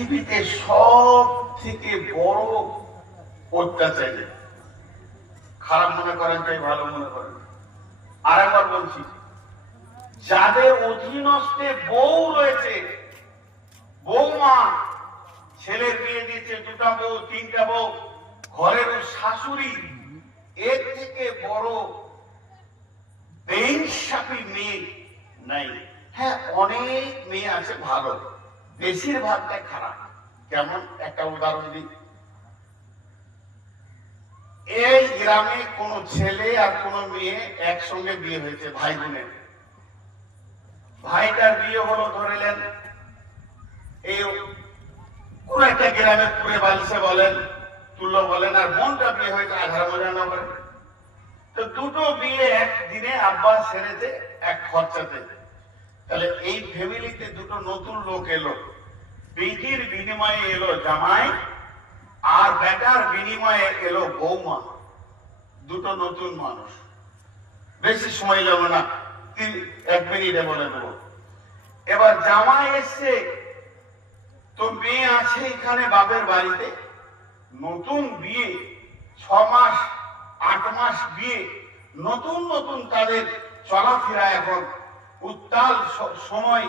পৃথিবীতে সব থেকে বড় অত্যাচারী, খারাপ মনে করেন চাই ভালো মনে করেন, আর একবার বলছি, যাদের অধীনস্থে বউ রয়েছে, বৌমা, ছেলের বিয়ে দিয়েছে, দুটা বউ, তিনটা বউ, ঘরের শাশুড়ি, এর থেকে বড় বেইনসাফি মেয়ে নাই। হ্যাঁ, অনেক মেয়ে আছে ভালো, বেশিরভাগটাই খারাপ। কেমন একটা উদাহরণ দিই। এই গ্রামে কোন ছেলে আর কোন মেয়ে একসঙ্গে বিয়ে হয়েছে, ভাই বোনের। ভাইটার বিয়ে হলো ধরেলেন এই কোন একটা গ্রামে পুরে বালিশে বলেন, তুল্য বলেন, আর বোনটা বিয়ে হয়েছে আধার মজানগরে। তো দুটো বিয়ে একদিনে আব্বা সেরেছে এক খরচাতে। তাহলে এই ফ্যামিলিতে দুটো নতুন লোক এলো, বেটির বিনিময়ে এলো জামাই, আর বেটার বিনিময়ে এলো বৌমা, দুটো নতুন মানুষ। বেশি সময় লাগবে না, 1 মিনিটে বলে দেবো। এবার জামাই এসছে, তো মেয়ে আছে এখানে বাপের বাড়িতে, নতুন বিয়ে, 6 মাস 8 মাস বিয়ে, নতুন নতুন তাদের চলাফেরা, এখন উত্তাল সময়।